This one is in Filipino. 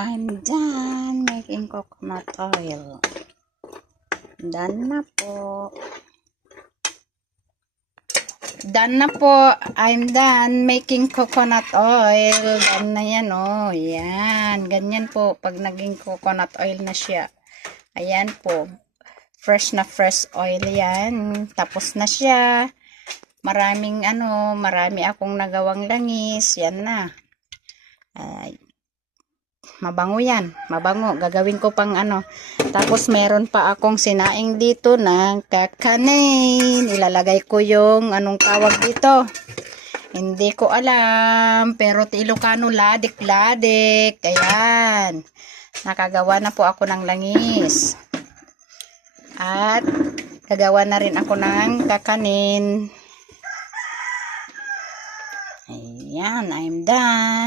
I'm done making coconut oil. Done na po. Done na po. I'm done making coconut oil. Done na yan, oh. Yan. Ganyan po pag naging coconut oil na siya. Ayan po. Fresh na fresh oil yan. Tapos na siya. Marami akong nagawang langis. Yan na. Ay. Mabango yan. Mabango. Gagawin ko pang Tapos meron pa akong sinaing dito ng kakanin. Ilalagay ko yung anong tawag dito. Hindi ko alam. Pero Ilocano ladik-ladik. Ayan. Nakagawa na po ako ng langis. At gagawa na rin ako ng kakanin. Ayan. I'm done.